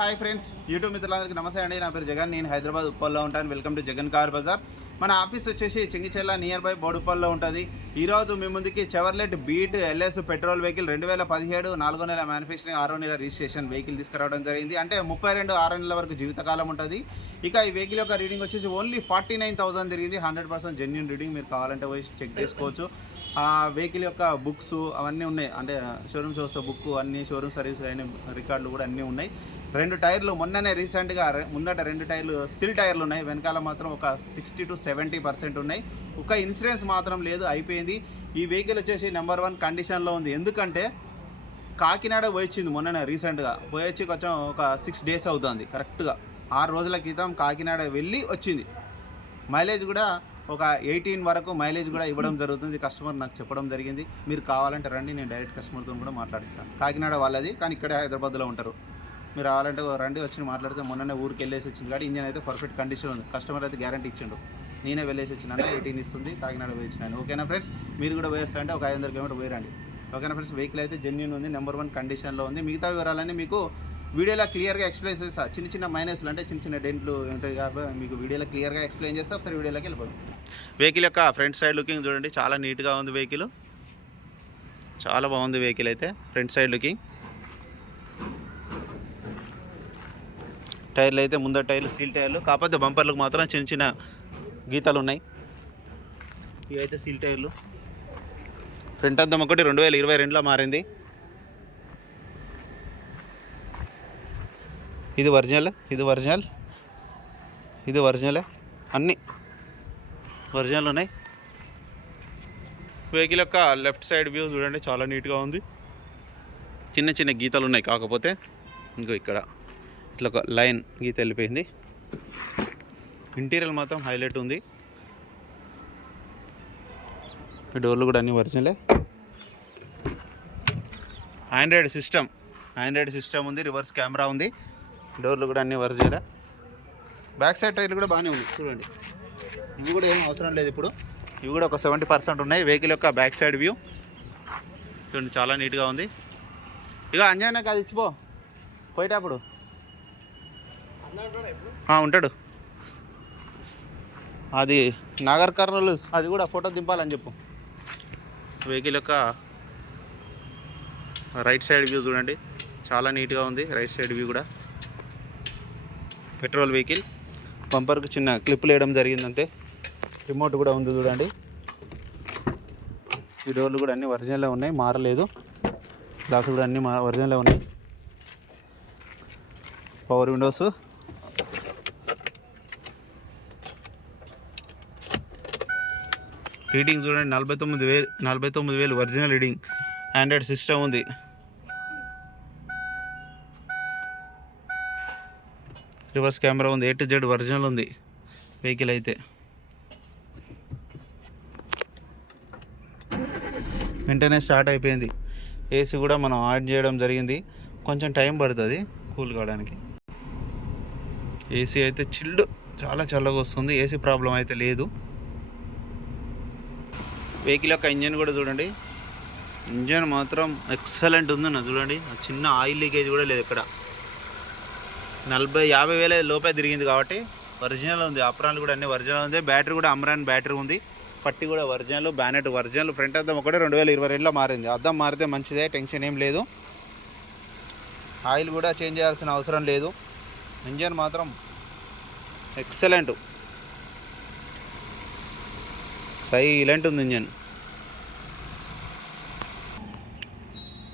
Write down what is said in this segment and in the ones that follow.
Hi friends, YouTube మిత్రులందరికీ నమస్తే అండి. నా పేరు జగన్. నేను హైదరాబాద్ ఉప్పల్లో ఉంటాను. Welcome to Jagan car bazaar. మన ఆఫీస్ వచ్చేసి చెంగిచెర్ల నియర్ బై బోడుప్పల్లో ఉంటుంది. ఈరోజు మీ ముందుకి Chevrolet Beat LS petrol vehicle 2017 4వ నెల మ్యానుఫ్యాక్చరింగ్ 6వ నెల రిజిస్ట్రేషన్ వెహికల్ తీసుకురావడం జరిగింది. అంటే 32 6 నెలల వరకు జీవితకాలం ఉంటుంది. ఇక ఈ వెహికల్ యొక్క రీడింగ్ వచ్చేసి ఓన్లీ 49,000 తిరిగింది. 100% జెన్యూన్ రీడింగ్. మీరు కావాలంటే పోయి చెక్ చేసుకోవచ్చు. ఆ వెహికల్ యొక్క బుక్స్ అవన్నీ ఉన్నాయి. అంటే షోరూమ్ చూస్తే బుక్ అన్ని షోరూమ్ సర్వీస్ అయిన రికార్డులు కూడా అన్నీ ఉన్నాయి. 2 టైర్లు మొన్ననే రీసెంట్గా ముందట 2 టైర్లు సిల్ టైర్లు ఉన్నాయి. వెనకాల మాత్రం ఒక 60 to 70% ఉన్నాయి. ఒక ఇన్సూరెన్స్ మాత్రం లేదు, అయిపోయింది. ఈ వెహికల్ వచ్చేసి నెంబర్ 1 కండిషన్లో ఉంది. ఎందుకంటే కాకినాడ పోయింది మొన్ననే రీసెంట్గా పోయొచ్చి కొంచెం ఒక 6 days అవుతుంది. కరెక్ట్గా 6 రోజుల క్రితం కాకినాడ వెళ్ళి వచ్చింది. మైలేజ్ కూడా ఒక 18 వరకు మైలేజ్ కూడా ఇవ్వడం జరుగుతుంది. కస్టమర్ నాకు చెప్పడం జరిగింది. మీరు కావాలంటే రండి, నేను డైరెక్ట్ కస్టమర్తో కూడా మాట్లాడిస్తాను. కాకినాడ వాళ్ళది, కానీ ఇక్కడే హైదరాబాద్లో ఉంటారు. మీరు రావాలంటే రండి, వచ్చి మాట్లాడితే మొన్ననే ఊరికి వెళ్ళేసి వచ్చింది. కాబట్టి ఇంజన్ అయితే పర్ఫెక్ట్ కండిషన్ ఉంది. కస్టమర్ అయితే గ్యారంటీ ఇచ్చిండు. నేనే వెళ్ళేసి వచ్చిన 18 ఇస్తుంది, కాకినాడ పోయి వచ్చినాను. ఓకేనా ఫ్రెండ్స్, మీరు కూడా పోయేస్తారంటే ఒక 500 కిలోమీటర్ పోయిరండి. ఓకేనా ఫ్రెండ్స్, వెహికల్ అయితే జెన్యూన్ ఉంది, నెంబర్ 1 కండిషన్లో ఉంది. మిగతా వివరాలన్నీ మీకు వీడియోలో క్లియర్గా ఎక్స్ప్లెయిన్ చేస్తా. చిన్న మైనస్లు అంటే చిన్న డెంట్లు ఉంటాయి కాబట్టి మీకు వీడియోలో క్లియర్గా ఎక్స్ప్లెయిన్ చేస్తే ఒకసారి వీడియోలోకి వెళ్ళిపోదాం. వెహికల్ యొక్క ఫ్రంట్ సైడ్ లుకింగ్ చూడండి, చాలా నీట్గా ఉంది. వెహికల్ చాలా బాగుంది. వెహికల్ అయితే ఫ్రంట్ సైడ్ లుకింగ్. టైర్లు అయితే ముందర టైర్లు సీల్ టైర్లు, కాకపోతే బంపర్లకు మాత్రం చిన్న గీతలు ఉన్నాయి. ఇవి అయితే సీల్ టైర్లు. ఫ్రంట్ అద్దం ఒకటి 2022లో మారింది. ఇది ఒరిజినల్, ఇది ఒరిజినలే, అన్నీ ఒరిజినల్ ఉన్నాయి. వెహికల్ యొక్క లెఫ్ట్ సైడ్ వ్యూ చూడండి, చాలా నీట్గా ఉంది. చిన్న గీతలు ఉన్నాయి, కాకపోతే ఇంకో ఇక్కడ ఇట్లా ఒక లైన్ గీత వెళ్ళిపోయింది. ఇంటీరియర్ మాత్రం హైలైట్ ఉంది. ఈ డోర్లు కూడా అన్నీ ఒరిజినలే. ఆండ్రాయిడ్ సిస్టమ్ ఉంది. రివర్స్ కెమెరా ఉంది. డోర్లు కూడా అన్నీ ఒరిజినలే. బ్యాక్ సైడ్ టైర్లు కూడా బాగానే ఉంది చూడండి. ఇవి కూడా ఏం అవసరం లేదు ఇప్పుడు. ఇవి కూడా ఒక 70% ఉన్నాయి. వెహికల్ యొక్క బ్యాక్ సైడ్ వ్యూ చూడండి, చాలా నీట్గా ఉంది. ఇక అంజానా కాదు ఇచ్చిపో పోయేటప్పుడు ఉంటాడు. అది నాగర్ కర్నూలు, అది కూడా ఫోటో దింపాలని చెప్పు. వెహికల్ యొక్క రైట్ సైడ్ వ్యూ చూడండి, చాలా నీట్గా ఉంది. రైట్ సైడ్ వ్యూ కూడా పెట్రోల్ వెహికల్. బంపర్కు చిన్న క్లిప్పులు వేయడం జరిగింది అంతే. రిమోట్ కూడా ఉంది చూడండి. ఈ డోర్లు కూడా అన్నీ ఒరిజినల్గా ఉన్నాయి, మారలేదు. గ్లాసులు కూడా అన్నీ ఒరిజినల్గా ఉన్నాయి. Power Windows. రీడింగ్ చూడండి, 49,000 ఒరిజినల్ రీడింగ్. ఆండ్రాయిడ్ సిస్టమ్ ఉంది. రివర్స్ కెమెరా ఉంది. A to Z ఒరిజినల్ ఉంది వెహికల్ అయితే. వెంటనే స్టార్ట్ అయిపోయింది. ఏసీ కూడా మనం ఆన్ చేయడం జరిగింది. కొంచెం టైం పడుతుంది కూల్ కావడానికి. ఏసీ అయితే చిల్డ్, చాలా చల్లగా వస్తుంది. ఏసీ ప్రాబ్లం అయితే లేదు. వెహికల్ యొక్క ఇంజన్ కూడా చూడండి, ఇంజన్ మాత్రం ఎక్సలెంట్ ఉంది. చూడండి, చిన్న ఆయిల్ లీకేజ్ కూడా లేదు ఇక్కడ. 40,000-50,000 లోపే తిరిగింది కాబట్టి ఒరిజినల్ ఉంది. అప్రాన్లు కూడా అన్నీ ఒరిజినల్ ఉంది. బ్యాటరీ కూడా అమ్రాన్ బ్యాటరీ ఉంది. పట్టి కూడా ఒరిజినల్, బ్యానెట్ ఒరిజినల్. ఫ్రంట్ అద్దం ఒకటే 2022లో మారింది. అద్దం మారితే మంచిదే, టెన్షన్ ఏం లేదు. ఆయిల్ కూడా చేంజ్ చేయాల్సిన అవసరం లేదు. ఇంజన్ మాత్రం ఎక్సలెంట్, సైలెంట్ ఉంది ఇంజన్.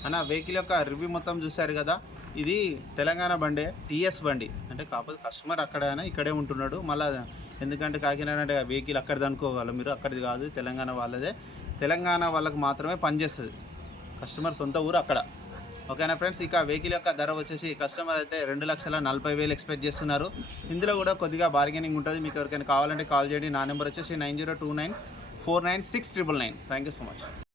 అన్న వెహికల్ యొక్క రివ్యూ మొత్తం చూశారు కదా. ఇది తెలంగాణ బండి, టీఎస్ బండి. అంటే కాకపోతే కస్టమర్ అక్కడైనా ఇక్కడే ఉంటున్నాడు. మళ్ళీ ఎందుకంటే కాకినాడ అంటే వెహికల్ అక్కడిది అనుకోగలరు మీరు, అక్కడిది కాదు, తెలంగాణ వాళ్ళదే. తెలంగాణ వాళ్ళకి మాత్రమే పనిచేస్తుంది. కస్టమర్ సొంత ఊరు అక్కడ. ఓకేనా ఫ్రెండ్స్, ఇక వెహికల్ యొక్క ధర వచ్చేసి కస్టమర్ అయితే 2,40,000 ఎక్స్పెక్ట్ చేస్తున్నారు. ఇందులో కూడా కొద్దిగా బార్గెనింగ్ ఉంటుంది. మీకు ఎవరికైనా కావాలంటే కాల్ చేయండి. నా నెంబర్ వచ్చేసి 9029496999. Thank you so much.